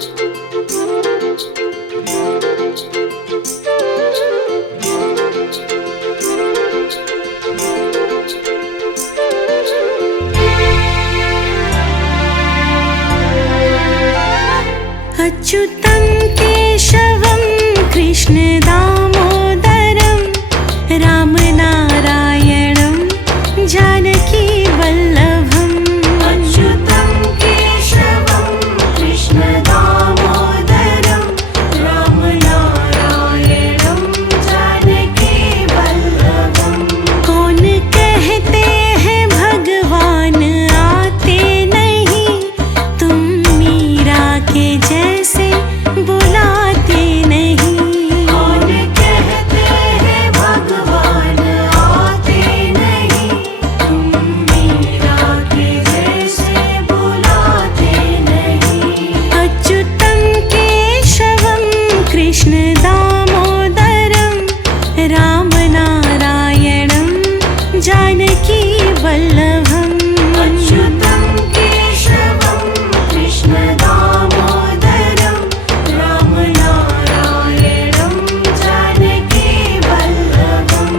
अच्युतं केशवं कृष्ण दामोदरं रामनारायणं जानकी वल्लभम्। अच्युतं केशवं कृष्ण दामोदरं रामनारायणं जानकी वल्लभम्। कौन कहते हैं भगवान आते नहीं, तुम मीरा के जैसे बुलाते नहीं। कौन कहते हैं भगवान आते नहीं, तुम मीरा के जैसे बुलाते नहीं। अच्युतं केशवं कृष्ण दामोदरं रामनारायणं जानकी वल्लभम्। अच्युतं केशवं कृष्ण दामोदरं रामनारायणं जानकी वल्लभम्।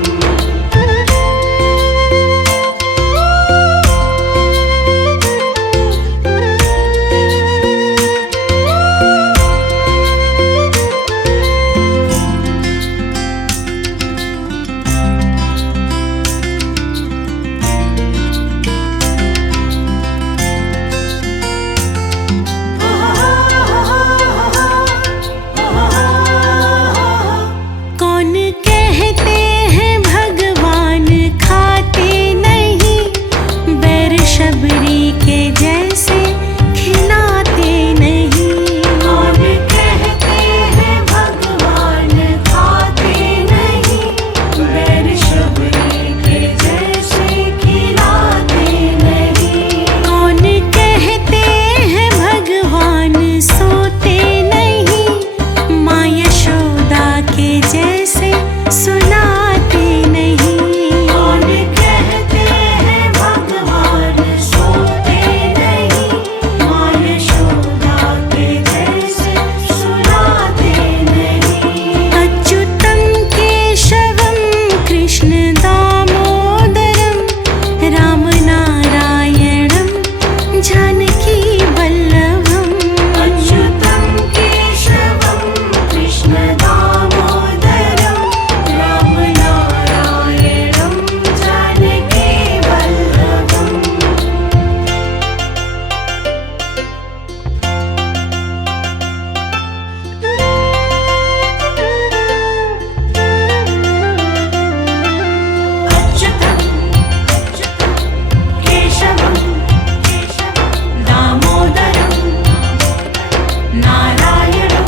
कौन कहते हैं भगवान खाते नहीं, बैर शबरी के जैसे खिलाते नहीं। कौन कहते हैं भगवान खाते नहीं, बैर शबरी के जैसे खिलाते नहीं। कौन कहते हैं भगवान सोते नहीं, माँ यशोदा के जैसे सुलाते नहीं। कौन कहते हैं भगवान सोते नहीं, माँ यशोदा के जैसे सुलाते नहीं। अच्युतं केशवं कृष्ण दामोदरं रामनारायणं जानकी वल्लभम्। अच्युतं केशवं कृष्ण दामोदरं रामनारायणं जानकी वल्लभम्। अच्युतं केशवं दामोदरं नारायणं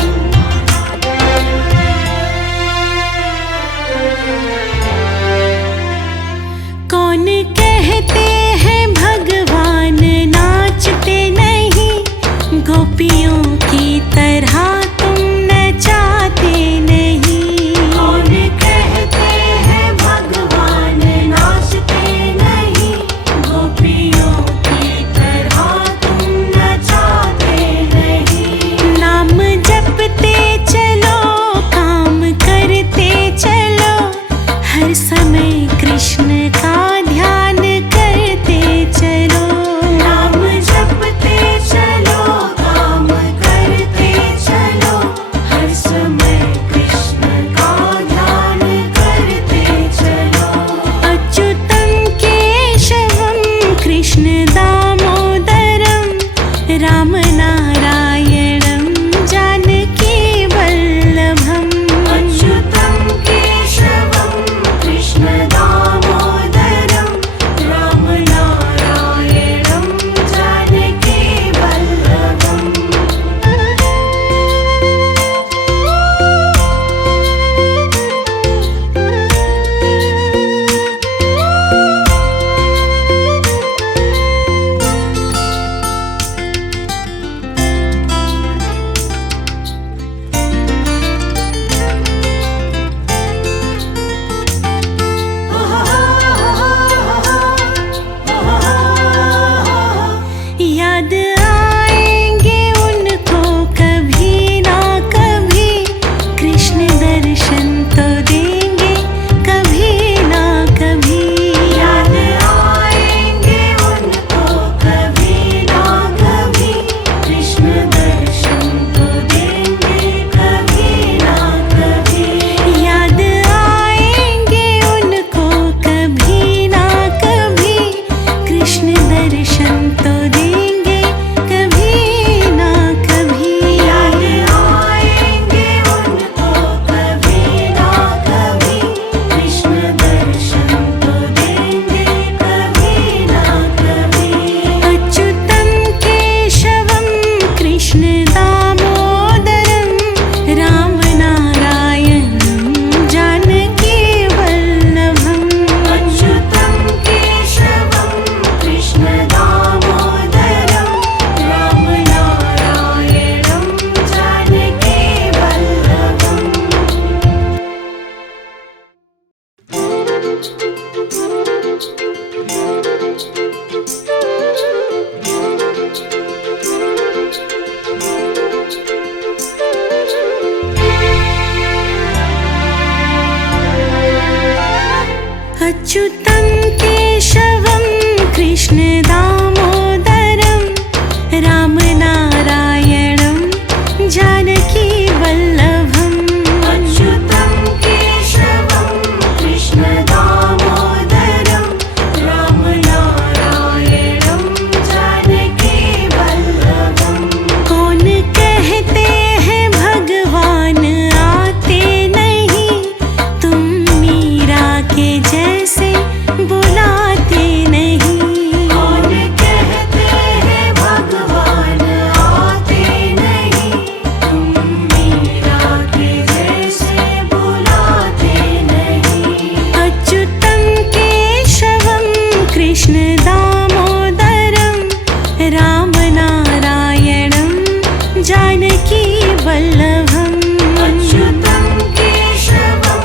कौन कहते हैं भगवान नाचते नहीं, गोपियों की तरह तुम नचाते नहीं। कौन कहते हैं भगवान नाचते नहीं, गोपियों की तरह तुम नचाते नहीं। नाम जपते चलो, काम करते चलो, हर समय कृष्ण का ध्यान करते चलो। नाम जपते चलो, काम करते चलो, हर समय कृष्ण का ध्यान करते चलो। अच्युतं केशवं कृष्ण दामोदरं रामनारायणं जानकी वल्लभम्। अच्युतं केशवं कृष्ण दामोदरं रामनारायणं जानकी वल्लभम्। अच्युतं केशवं कृष्ण दामोदरं रामनारायणं जानकी वल्लभम् अच्युतं केशवं कृष्ण दामोदरं रामनारायणं जानकी वल्लभम् कौन कहते हैं भगवान आते नहीं, तुम मीरा के जैसे बुलाते नहीं। कौन कहते हैं भगवान आते नहीं, तुम मीरा के जैसे बुलाते नहीं। अच्युतं केशवं कृष्ण दामोदरं रामनारायणं जानकी वल्लभम् अच्युतं केशवं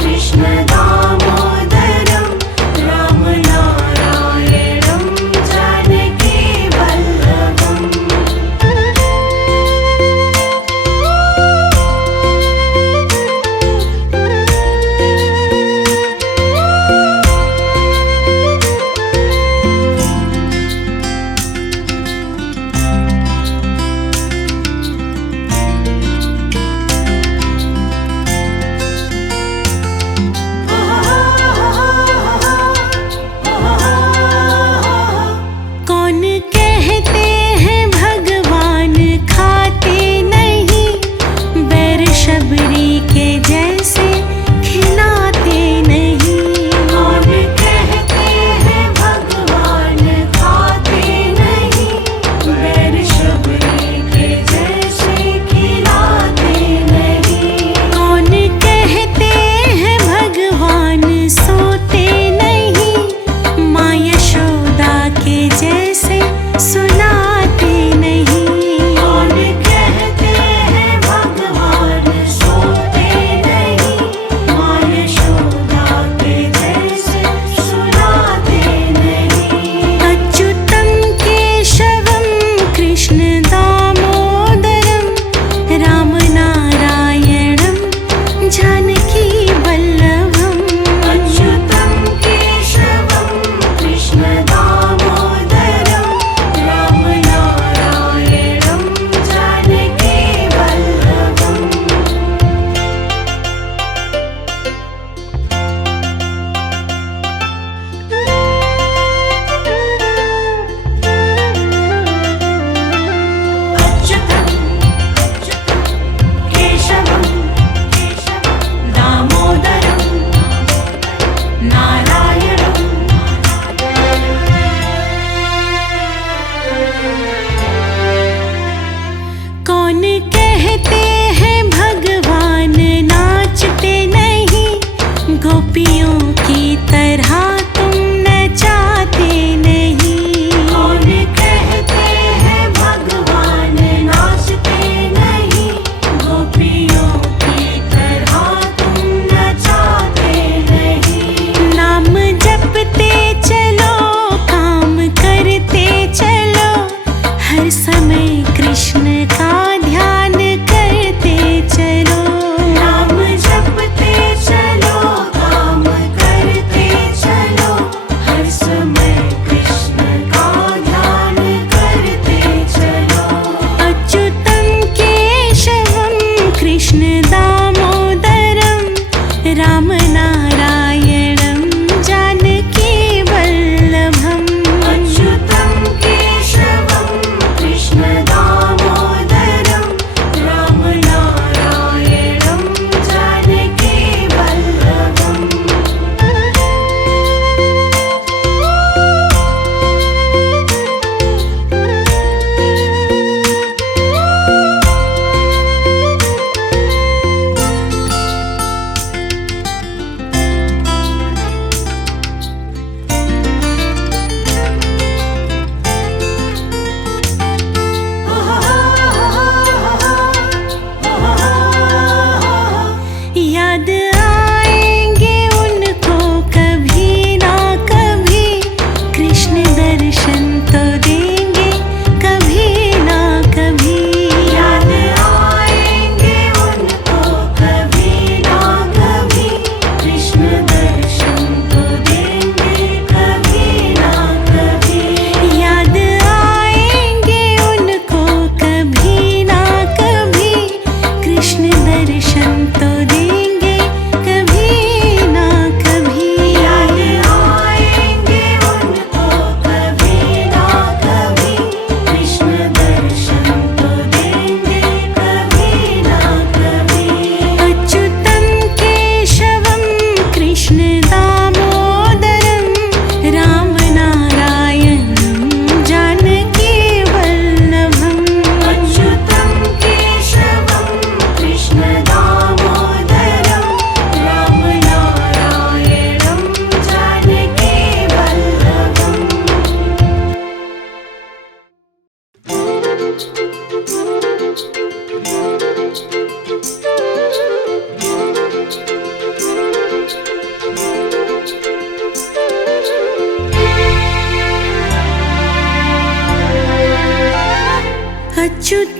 कृष्ण दामोदरं रामनारायणं जानकी वल्लभम् कौन कहते हैं भगवान खाते नहीं, बैर शबरी के जैसे खिलाते नहीं। कौन कहते हैं भगवान खाते नहीं, बैर शबरी के जैसे खिलाते नहीं। कौन कहते हैं भगवान सोते नहीं, माँ यशोदा के जैसे सुनाते नहीं। कौन कहते हैं भगवान सोते नहीं, माँ यशोदा के जैसे सुनाते नहीं। अच्युतं केशवं कृष्ण दामोदरं रामनारायणं जानकी वल्लभम् अच्युतं केशवं कृष्ण दामोदरं रामनारायणं जानकी वल्लभम् अच्युतं केशवं दामोदरं नारायणं कौन कहते हैं भगवान नाचते नहीं, गोपियों की तरह तुम नचाते नहीं। कौन कहते हैं भगवान नाचते नहीं, गोपियों की तरह तुम नचाते नहीं। नाम जपते चलो, काम करते चलो, हर समय कृष्ण का ध्यान करते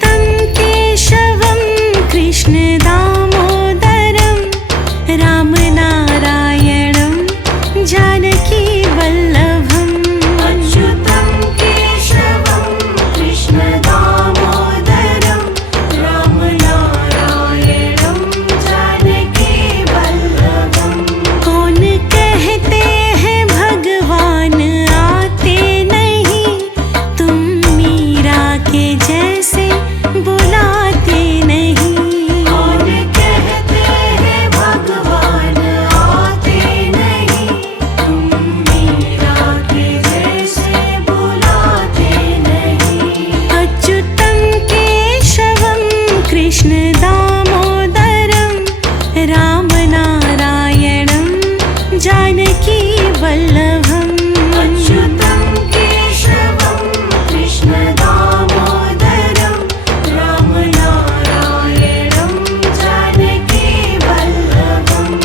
अच्युतं केशवं कृष्ण दामोदरं रामनारायणं जानकी वल्लभम् अच्युतं केशवं कृष्ण दामोदरं रामनारायणं जानकी वल्लभम् कौन कहते हैं भगवान आते नहीं तुम मीरा के जैसे बुलाते नहीं कौन कहते हैं भगवान आते नहीं तुम मीरा के जैसे बुलाते नहीं अच्युतं केशवं कृष्ण दामोदरं रामनारायणं जानकी वल्लभम् अच्युतं केशवं कृष्ण दामोदरं रामनारायणं जानकी वल्लभम्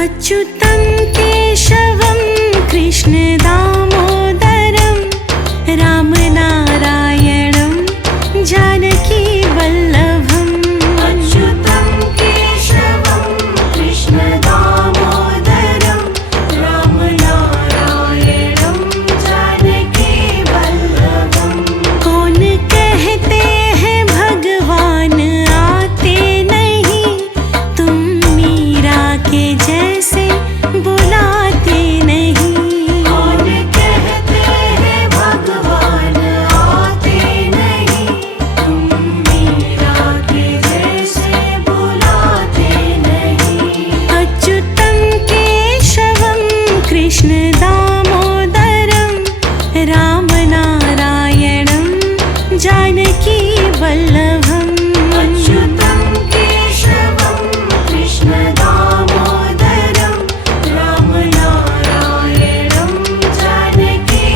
अच्युतं केशवं कृष्णदामोदरं रामनारायणं जानकीवल्लभम् अच्युतं केशवं कृष्णदामोदरं रामनारायणं जानकीवल्लभम् कौन कहते हैं भगवान आते नहीं, तुम मीरा के जैसे बुलाते नहीं। कौन कहते हैं भगवान आते नहीं, तुम मीरा के जैसे बुलाते नहीं। अच्युतं केशवं कृष्णदामोदरं रामनारायणं जानकीवल्लभम् अच्युतं केशवं कृष्णदामोदरं रामनारायणं जानकीवल्लभम्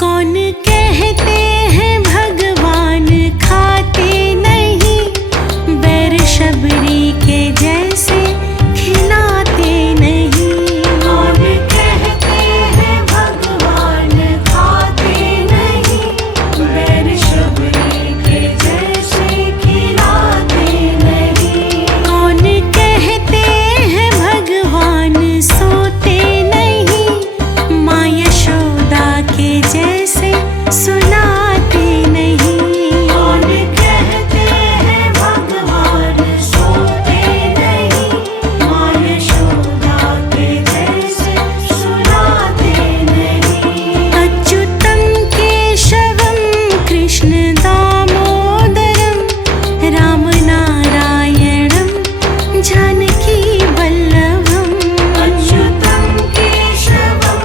कौन कहते हैं भगवान खाते नहीं, बैर शबरी के जैसे खिलाते नहीं। कौन कहते हैं भगवान खाते नहीं, बैर शबरी के जैसे खिलाते नहीं। कौन कहते हैं भगवान सोते नहीं, माँ यशोदा के जैसे सुनाते नहीं। कौन कहते हैं भगवान सोते नहीं, माँ यशोदा के जैसे सुनाते नहीं। अच्युतं केशवं कृष्णदामोदरं रामनारायणं जानकीवल्लभम् अच्युतं केशवं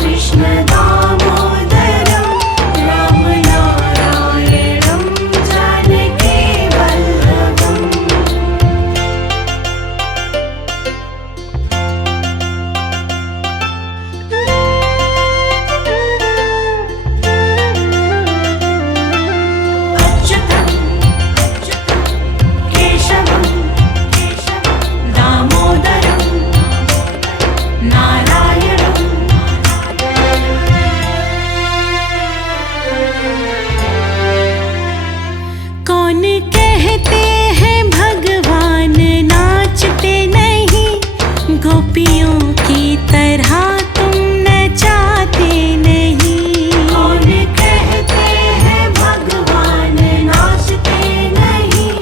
कृष्णदामोदरं रामनारायणं जानकीवल्लभम् अच्युतं केशवं दामोदरं नारायणं कौन कहते हैं भगवान नाचते नहीं, गोपियों की तरह तुम नचाते नहीं। कौन कहते हैं भगवान नाचते नहीं,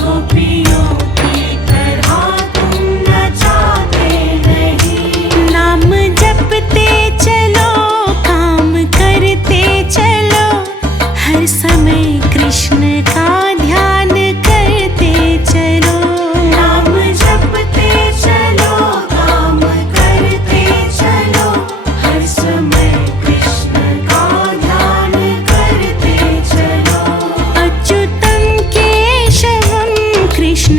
गोपियों की तरह तुम नचाते नहीं। नाम जपते चलो, काम करते चलो, हर समय कृष्ण का ध्यान करते चलो। नाम जपते चलो, काम करते चलो, हर समय कृष्ण का ध्यान करते चलो। अच्युतं केशवं कृष्ण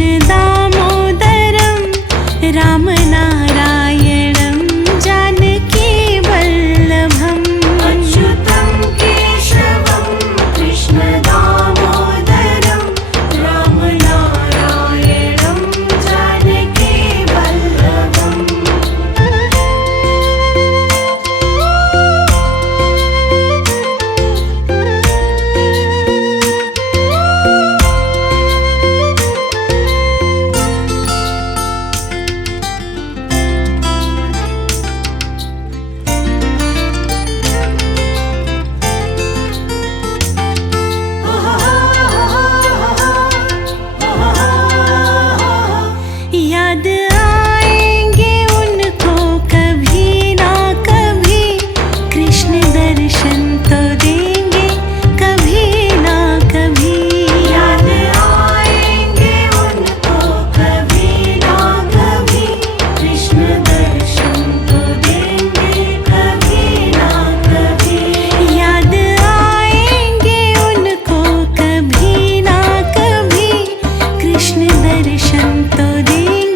दर्शन तो दे